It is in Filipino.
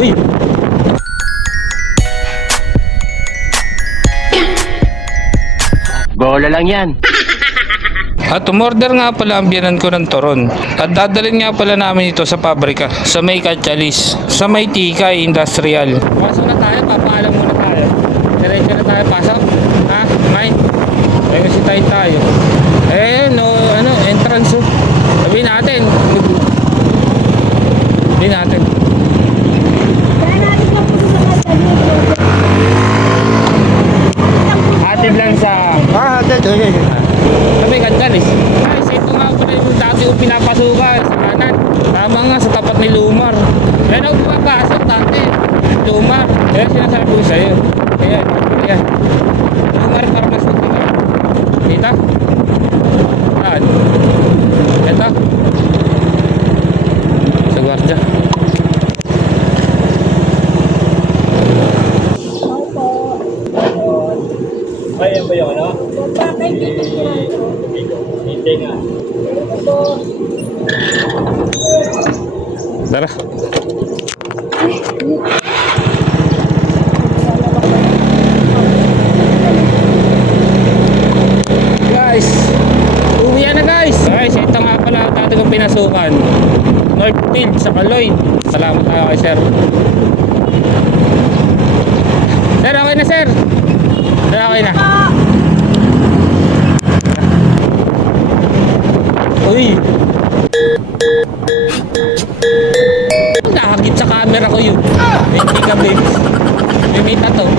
Uy! Bola lang yan. At umorder nga pala ang biyanan ko ng turon. At dadalhin nga pala namin ito sa pabrika, sa may Katsalis, sa may Tikay Industrial. Pasok na tayo, papaalam muna tayo. Diretso na tayo, pasok. Ha? May? Ay, kasi tayo. Eh, no, ano, entrance. Oh. Sabihin natin. Sabihin natin. Hatid lang sa... Okay. Sabi Katsalis. Guys, ito nga pala yung dati yung pinapasukan sa kanan. Tama nga sa tapat ni Lumar. Ayan ako pumapasok dati. Lumar. Kaya sinasabi ko sa'yo. Ayan. Ayan. Lumar Pharmacy. Dito. Saan? Ito. Sa gwardiya. Ayan ba yun, ano? Hindi nga. Tara. Guys, uwi na guys. Guys, ito nga pala dati kong pinasukan. Northfield sa Kaloy. Salamat tayo kay sir. Sir, okay na sir. Sir, okay na. Uy. Nakakit sa camera ko yun. Hindi ka babes. May tato.